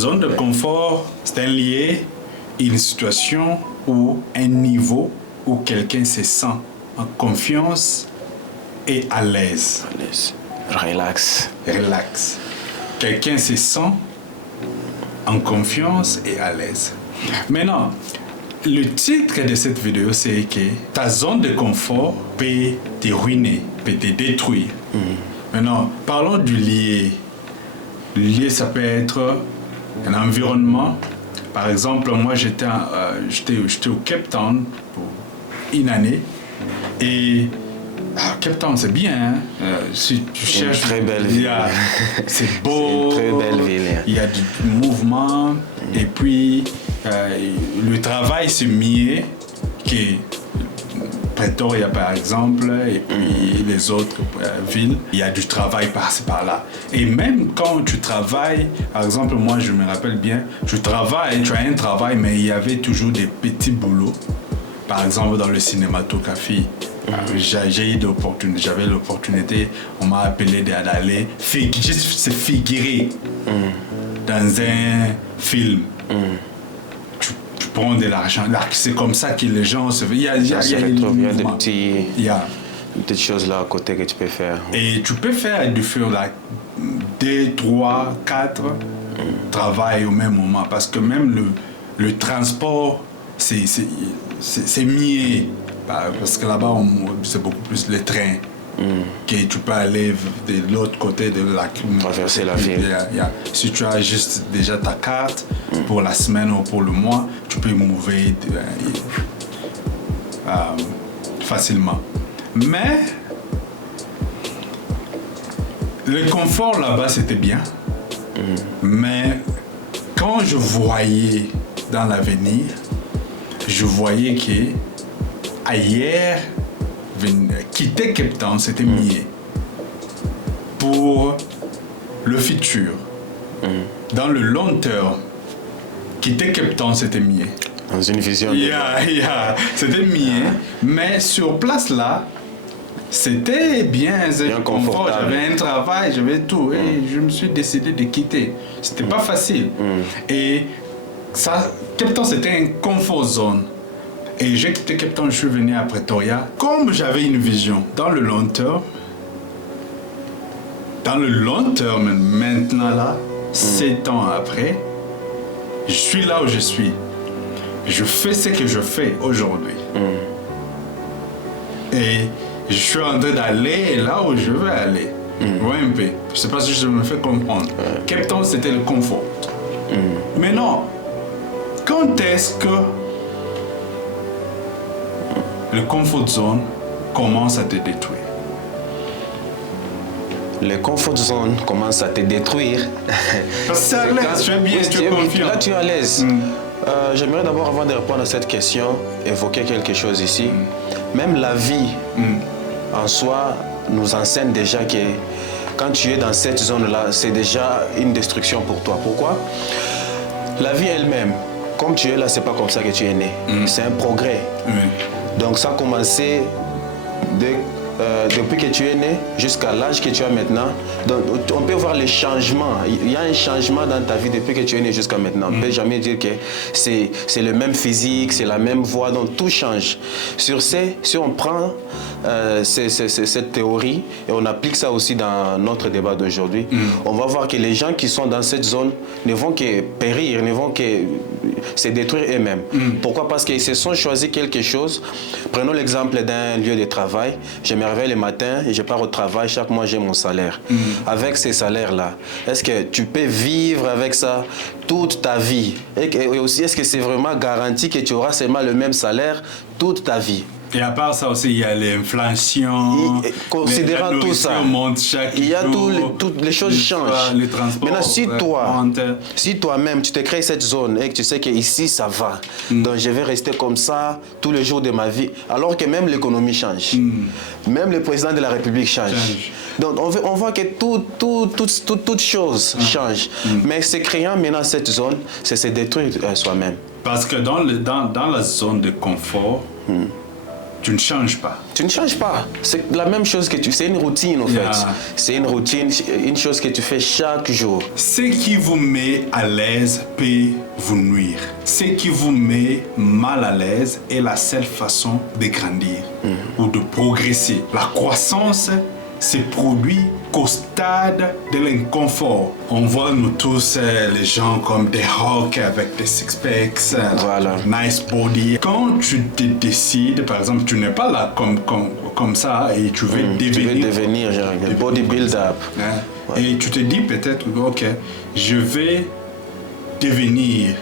Zone de confort, c'est un lieu, une situation ou un niveau où quelqu'un se sent en confiance et à l'aise. À l'aise. Relax. Relax. Quelqu'un se sent en confiance et à l'aise. Maintenant, le titre de cette vidéo, c'est que ta zone de confort peut te ruiner, peut te détruire. Maintenant, parlons du lieu. Le lieu, ça peut être un environnement. Par exemple, moi, j'étais au Cape Town pour une année. Et Cape Town, c'est bien. Hein? Si tu cherches, une très belle ville. C'est beau. C'est une très belle ville. Il y a du mouvement. Et puis, le travail, c'est mieux que Pretoria, par exemple, et puis les autres villes. Il y a du travail par-ci, par-là. Et même quand tu travailles, par exemple, moi, je me rappelle bien, tu as un travail, mais il y avait toujours des petits boulots. Par exemple, dans le cinématographie, j'avais l'opportunité, on m'a appelé d'aller juste se figurer dans un film. Tu prends de l'argent. C'est comme ça que les gens se... Il y a des petites choses là à côté que tu peux faire. Et tu peux faire du feu là, 2, 3, 4 travail au même moment. Parce que même le transport, c'est mieux. Parce que là-bas, c'est beaucoup plus le train. Que tu peux aller de l'autre côté de la... Traverser la ville. Si tu as juste déjà ta carte pour la semaine ou pour le mois, tu peux mouver facilement. Mais le confort là-bas, c'était bien. Mais quand je voyais dans l'avenir, je voyais que ailleurs, quitter Cape Town, c'était mieux pour le futur. Dans le long terme, quitter Cape Town, c'était mieux. Dans une vision. C'était mieux. Mais sur place là, c'était bien confortable. J'avais un travail, j'avais tout. Et je me suis décidé de quitter. C'était pas facile. Et ça, Cape Town, c'était une comfort zone. Et j'ai quitté Cape Town, je suis venu à Pretoria. Comme j'avais une vision dans le long terme, maintenant là, 7 ans après, je suis là où je suis. Je fais ce que je fais aujourd'hui. Et je suis en train d'aller là où je veux aller. Ouais, un peu. Je sais pas si je me fais comprendre. Cape Town, c'était le confort. Mais non, quand est-ce que le comfort zone commence à te détruire? Le comfort zone commence à te détruire. Parce que c'est à l'aise, tu es bien, tu es confiant. Là, tu es à l'aise. J'aimerais d'abord, avant de répondre à cette question, évoquer quelque chose ici. Même la vie, en soi, nous enseigne déjà que quand tu es dans cette zone-là, c'est déjà une destruction pour toi. Pourquoi? La vie elle-même, comme tu es là, c'est pas comme ça que tu es né. C'est un progrès. Donc ça a commencé depuis que tu es né jusqu'à l'âge que tu as maintenant. Donc, on peut voir les changements. Il y a un changement dans ta vie depuis que tu es né jusqu'à maintenant. On ne peut jamais dire que c'est le même physique, c'est la même voix, donc tout change. Si on prend cette théorie et on applique ça aussi dans notre débat d'aujourd'hui, on va voir que les gens qui sont dans cette zone ne vont que périr, ne vont que se détruire eux-mêmes. Pourquoi? Parce qu'ils se sont choisis quelque chose. Prenons l'exemple d'un lieu de travail. Je me réveille le matin et je pars au travail. Chaque mois, j'ai mon salaire. Avec ces salaires-là, est-ce que tu peux vivre avec ça toute ta vie? Et aussi, est-ce que c'est vraiment garanti que tu auras seulement le même salaire toute ta vie? Et à part ça aussi, il y a l'inflation. Considérant tout ça, il y a toutes les choses changent. Maintenant, si toi-même, tu te crées cette zone et que tu sais qu'ici, ça va, donc je vais rester comme ça tous les jours de ma vie, alors que même l'économie change. Même le président de la République change. Donc, on voit que toute chose change. Mais se créant maintenant cette zone, c'est se détruire soi-même. Parce que dans la zone de confort, tu ne changes pas. Tu ne changes pas. C'est la même chose que tu... C'est une routine, en fait. C'est une routine, une chose que tu fais chaque jour. Ce qui vous met à l'aise peut vous nuire. Ce qui vous met mal à l'aise est la seule façon de grandir ou de progresser. La croissance se produit qu'au stade de l'inconfort. On voit nous tous les gens comme des Hulk avec des six-packs, voilà. Nice body. Quand tu te décides, par exemple, tu n'es pas là comme ça et tu veux devenir... Tu veux devenir genre, bodybuilder. Et tu te dis peut-être, ok, je vais devenir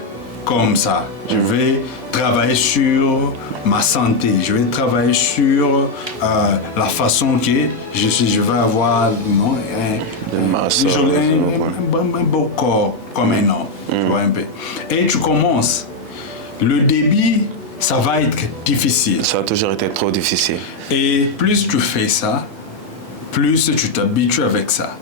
comme ça. Je vais travailler sur ma santé, je vais travailler sur la façon que je vais avoir un beau corps comme un homme. Tu vois, un peu. Et tu commences. Le début, ça va être difficile. Ça a toujours été trop difficile. Et plus tu fais ça, plus tu t'habitues avec ça.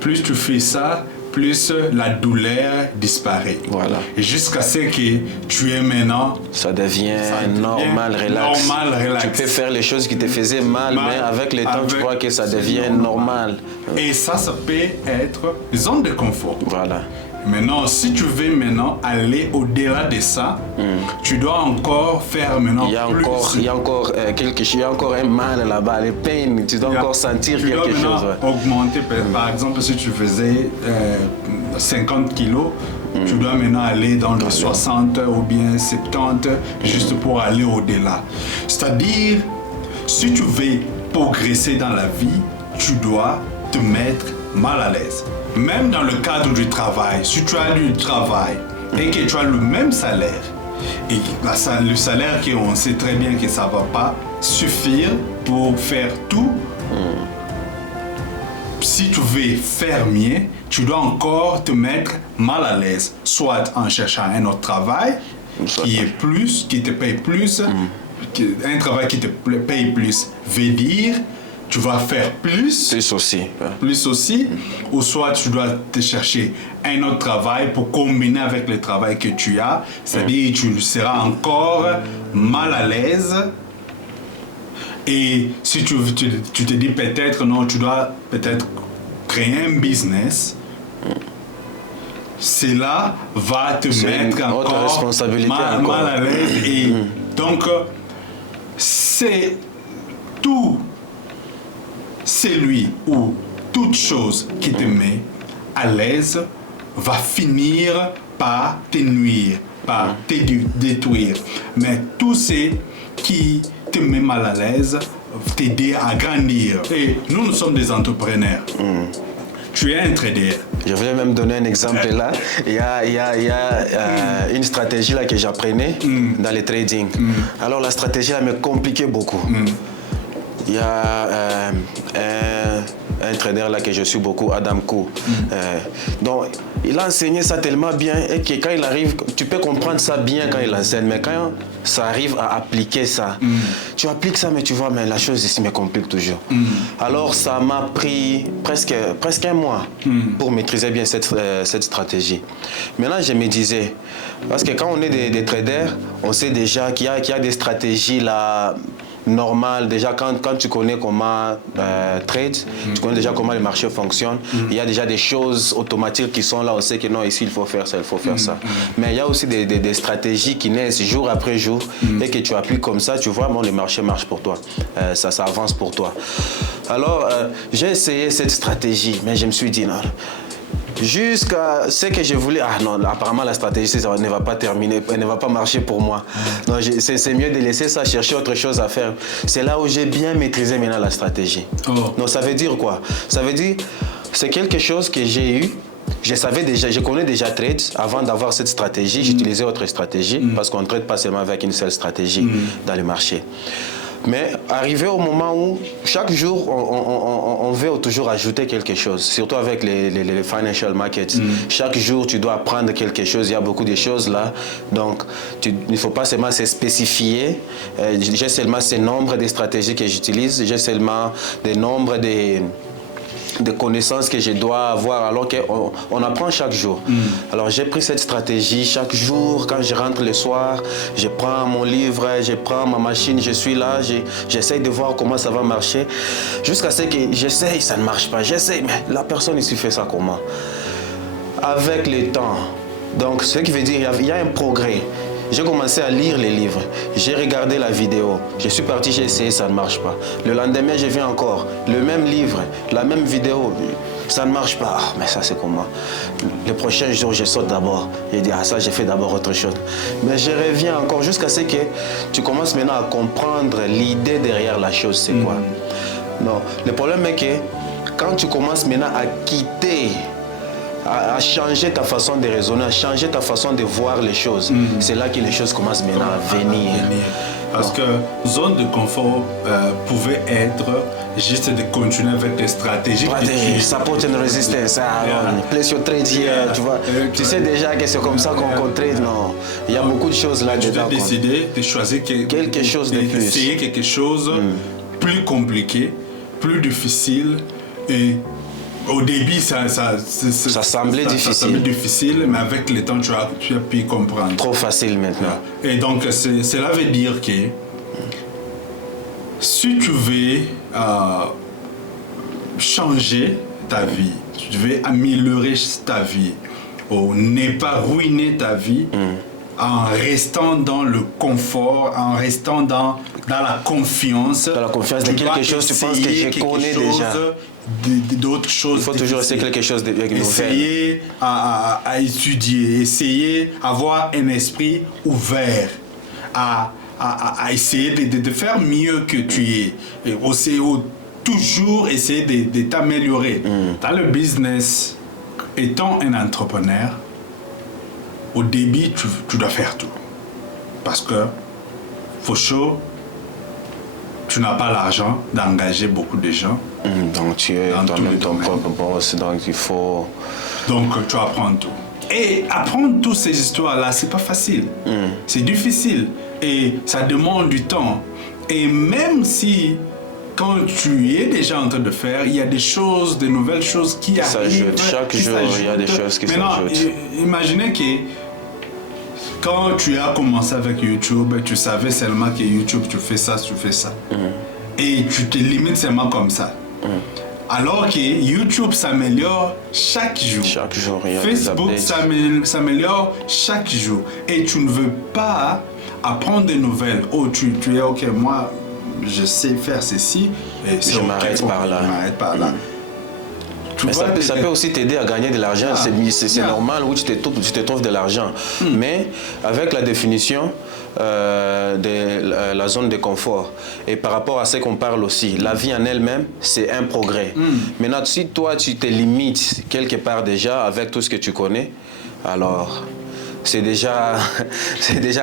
Plus tu fais ça, plus la douleur disparaît. Voilà. Et jusqu'à ce que tu es maintenant... Ça devient normal, relax. Tu peux faire les choses qui te faisaient mal, mais avec le temps, tu vois que ça devient normal. Et ça peut être une zone de confort. Voilà. Maintenant, si tu veux maintenant aller au-delà de ça, tu dois encore faire maintenant plus. Il y a encore quelque chose, il y a encore un mal là-bas, les peines, tu dois encore sentir quelque chose. Tu dois augmenter, par exemple, si tu faisais 50 kilos, tu dois maintenant aller dans les 60 ou bien 70, juste pour aller au-delà. C'est-à-dire, si tu veux progresser dans la vie, tu dois te mettre mal à l'aise. Même dans le cadre du travail, si tu as du travail et que tu as le même salaire, et le salaire qu'on sait très bien que ça ne va pas suffire pour faire tout, si tu veux faire mieux, tu dois encore te mettre mal à l'aise, soit en cherchant un autre travail qui est plus, qui te paye plus, un travail qui te paye plus veut dire tu vas faire plus aussi, ou soit tu dois te chercher un autre travail pour combiner avec le travail que tu as, c'est-à-dire tu seras encore mal à l'aise. Et si tu te dis peut-être non, tu dois peut-être créer un business, cela va te mettre encore mal à l'aise. Et donc c'est tout. Celui ou toute chose qui te met à l'aise va finir par te nuire, par te détruire. Mais tout ce qui te met mal à l'aise va t'aider à grandir. Et nous sommes des entrepreneurs. Tu es un trader. Je vais même donner un exemple là. Il y a une stratégie là que j'apprenais dans le trading. Alors la stratégie elle me compliquait beaucoup. Il y a un trader là que je suis beaucoup, Adam Koo. Donc, il a enseigné ça tellement bien et que quand il arrive, tu peux comprendre ça bien quand il enseigne, mais quand ça arrive à appliquer ça, tu appliques ça, mais tu vois, mais la chose ici me complique toujours. Alors, ça m'a pris presque un mois pour maîtriser bien cette stratégie. Maintenant, je me disais, parce que quand on est des traders, on sait déjà qu'il y a des stratégies là, normal, déjà quand tu connais comment trade, tu connais déjà comment le marché fonctionne, il y a déjà des choses automatiques qui sont là, on sait que non, ici il faut faire ça, il faut faire ça. Mais il y a aussi des stratégies qui naissent jour après jour et que tu appliques comme ça, tu vois, bon, le marché marche pour toi, ça avance pour toi. Alors, j'ai essayé cette stratégie, mais je me suis dit non. Jusqu'à ce que je voulais, ah non, apparemment la stratégie ça ne va pas terminer, elle ne va pas marcher pour moi. Non, c'est mieux de laisser ça, chercher autre chose à faire. C'est là où j'ai bien maîtrisé maintenant la stratégie. Donc ça veut dire quoi? Ça veut dire, c'est quelque chose que j'ai eu. Je connais déjà trade avant d'avoir cette stratégie. J'utilisais autre stratégie parce qu'on ne trade pas seulement avec une seule stratégie dans le marché. Mais arrivé au moment où chaque jour on veut toujours ajouter quelque chose, surtout avec les financial markets. Chaque jour tu dois apprendre quelque chose, il y a beaucoup de choses là. Donc il ne faut pas seulement se spécifier. J'ai seulement ce nombre de stratégies que j'utilise, j'ai seulement des nombres de connaissances que je dois avoir, alors qu'on apprend chaque jour. Alors j'ai pris cette stratégie. Chaque jour, quand je rentre le soir, je prends mon livre, je prends ma machine, je suis là, j'essaye de voir comment ça va marcher. Jusqu'à ce que j'essaye, ça ne marche pas. J'essaye, mais la personne ici fait ça comment? Avec le temps. Donc, ce qui veut dire qu'il y a un progrès. J'ai commencé à lire les livres, j'ai regardé la vidéo, je suis parti, j'ai essayé, ça ne marche pas. Le lendemain, je viens encore, le même livre, la même vidéo, ça ne marche pas. Ah, mais ça, c'est comment? Le prochain jour, je saute d'abord. Je dis, ah ça, j'ai fait d'abord autre chose. Mais je reviens encore jusqu'à ce que tu commences maintenant à comprendre l'idée derrière la chose, c'est quoi. Non, le problème est que quand tu commences maintenant à quitter, à changer ta façon de raisonner, à changer ta façon de voir les choses. C'est là que les choses commencent maintenant à venir. Parce que zone de confort pouvait être juste de continuer avec des stratégies. Support and resistance, place your trade here, tu vois. Tu sais déjà que c'est comme ça qu'on trade, non. Il y a beaucoup de choses là-dedans. Tu dois décider de choisir quelque chose de plus. D'essayer quelque chose plus compliqué, plus difficile et au début, ça semblait difficile, mais avec le temps, tu as pu comprendre. Trop facile maintenant. Et donc, cela veut dire que si tu veux changer ta vie, tu veux améliorer ta vie, ou ne pas ruiner ta vie, en restant dans le confort, en restant dans la confiance. Dans la confiance de quelque chose, tu penses que je connais déjà. D'autres choses. Il faut toujours essayer quelque chose de nouvel. Essayer à étudier, essayer d'avoir un esprit ouvert, à essayer de faire mieux que tu es. Et aussi, toujours essayer de t'améliorer. Dans le business, étant un entrepreneur, au début, tu dois faire tout. Parce que, for sure, tu n'as pas l'argent d'engager beaucoup de gens. Donc tu es toi-même ton propre boss, donc il faut... Donc tu apprends tout. Et apprendre toutes ces histoires-là, c'est pas facile. C'est difficile et ça demande du temps. Et même si, quand tu es déjà en train de faire, il y a des choses, des nouvelles choses qui arrivent. Chaque jour, il y a des choses qui s'ajoutent. Maintenant, imaginez que quand tu as commencé avec YouTube, tu savais seulement que YouTube, tu fais ça. Et tu te limites seulement comme ça. Alors que YouTube s'améliore chaque jour. Chaque jour, il y a Facebook s'améliore chaque jour. Et tu ne veux pas apprendre des nouvelles. Oh, tu es OK, moi, je sais faire ceci. Et je m'arrête par là. Mais ça peut aussi t'aider à gagner de l'argent. C'est normal, oui, tu te trouves de l'argent. Mais avec la définition de la zone de confort, et par rapport à ce qu'on parle aussi, la vie en elle-même, c'est un progrès. Maintenant, si toi, tu te limites quelque part déjà avec tout ce que tu connais, alors... c'est déjà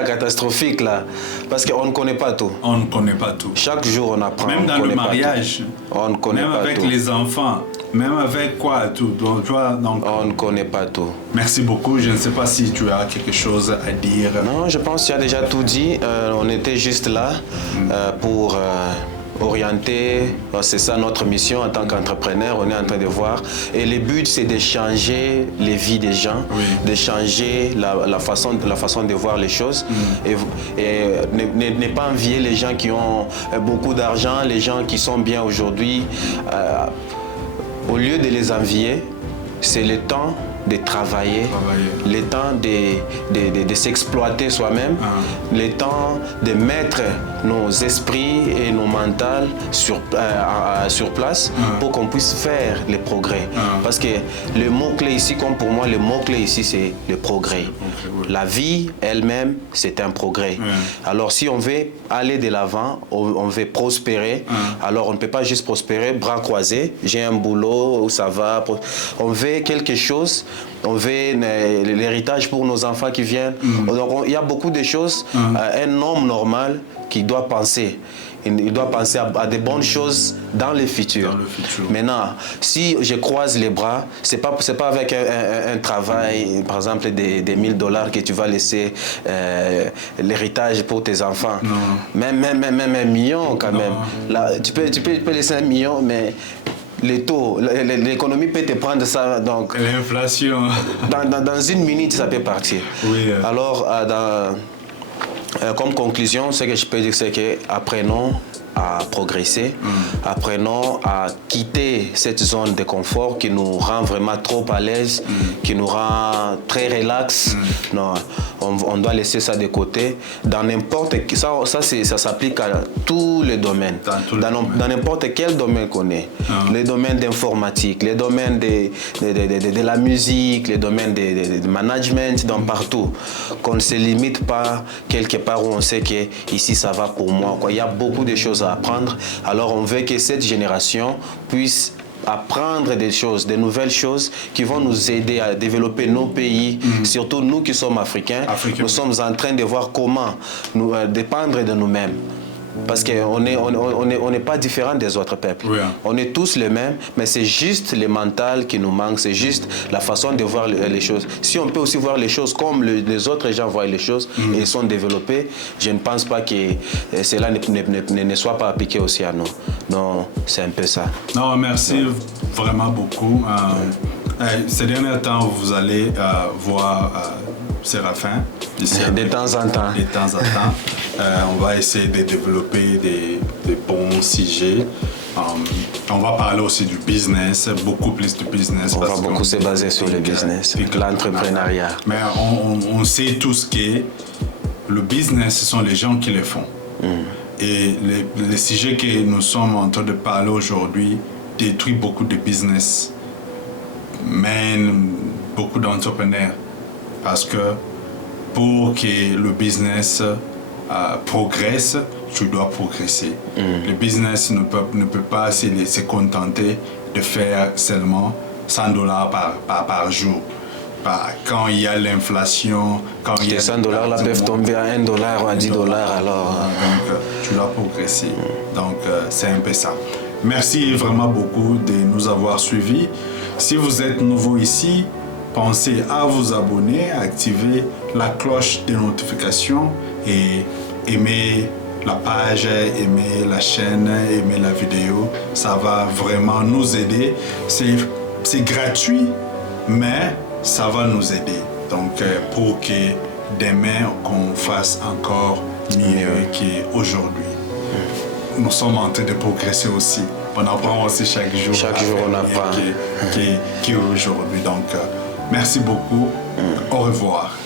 catastrophique là, parce qu'on ne connaît pas tout. On ne connaît pas tout. Chaque jour on apprend. Même dans le mariage, on ne connaît même pas avec tout. les enfants, même avec quoi tout. Donc, on ne connaît pas tout. Merci beaucoup. Je ne sais pas si tu as quelque chose à dire. Non, je pense que tu as déjà tout dit. On était juste là pour orienter, c'est ça notre mission en tant qu'entrepreneur, on est en train de voir. Et le but, c'est de changer les vies des gens, de changer la façon de voir les choses. Et ne pas envier les gens qui ont beaucoup d'argent, les gens qui sont bien aujourd'hui. Au lieu de les envier, c'est le temps de travailler, le temps de s'exploiter soi-même, le temps de mettre nos esprits et nos mentales sur place pour qu'on puisse faire les progrès. Parce que le mot-clé ici, comme pour moi, le mot-clé ici, c'est le progrès. La vie elle-même, c'est un progrès. Alors si on veut aller de l'avant, on veut prospérer, alors on ne peut pas juste prospérer bras croisés, j'ai un boulot où ça va, on veut quelque chose. On veut l'héritage pour nos enfants qui viennent. Donc, il y a beaucoup de choses. Un homme normal qui doit penser. Il doit penser à des bonnes choses dans le futur. Maintenant, si je croise les bras, c'est pas avec un travail, par exemple, des $1000 que tu vas laisser l'héritage pour tes enfants. Même $1 million quand même. Là, tu peux laisser $1 million, mais les taux, l'économie peut te prendre ça. Donc, l'inflation. Dans une minute, ça peut partir. Oui. Alors, comme conclusion, ce que je peux dire, c'est que apprenons à progresser, apprenons à quitter cette zone de confort qui nous rend vraiment trop à l'aise, qui nous rend très relax. Non, on doit laisser ça de côté. Dans n'importe ça s'applique à tous les domaines. Dans n'importe quel domaine qu'on est. Les domaines d'informatique, les domaines de la musique, les domaines de management, dans partout. Qu'on ne se limite pas quelque part où on sait que ici ça va pour moi. Il y a beaucoup de choses à apprendre. Alors on veut que cette génération puisse apprendre des choses, des nouvelles choses qui vont nous aider à développer nos pays, surtout nous qui sommes africains. Nous sommes en train de voir comment nous dépendre de nous-mêmes. Parce qu'on n'est pas différent des autres peuples. Oui. On est tous les mêmes, mais c'est juste le mental qui nous manque, c'est juste la façon de voir les choses. Si on peut aussi voir les choses comme les autres gens voient les choses et ils sont développés, je ne pense pas que cela ne soit pas appliqué aussi à nous. Donc, c'est un peu ça. Non, merci vraiment beaucoup. Ces derniers temps, vous allez voir Séraphin. De temps en temps. De temps en temps. On va essayer de développer des bons sujets. On va parler aussi du business, beaucoup plus du business. On va beaucoup se baser sur le business, l'entrepreneuriat. Mais on sait tous que le business, ce sont les gens qui le font. Et les sujets que nous sommes en train de parler aujourd'hui détruisent beaucoup de business, mènent beaucoup d'entrepreneurs. Parce que pour que le business progresse, tu dois progresser. Le business ne peut pas se contenter de faire seulement $100 par jour. Quand il y a l'inflation, quand il y a $100 là peuvent tomber à $1 ou à $10 alors. Donc tu dois progresser. Donc c'est un peu ça. Merci vraiment beaucoup de nous avoir suivis. Si vous êtes nouveau ici, pensez à vous abonner, à activer la cloche de notification et aimer la page, aimer la chaîne, aimer la vidéo. Ça va vraiment nous aider. C'est gratuit, mais ça va nous aider. Donc, pour que demain, qu'on fasse encore mieux qu'aujourd'hui. Nous sommes en train de progresser aussi. On apprend aussi chaque jour. Chaque jour, on apprend. Qu'aujourd'hui. Donc, merci beaucoup. Au revoir.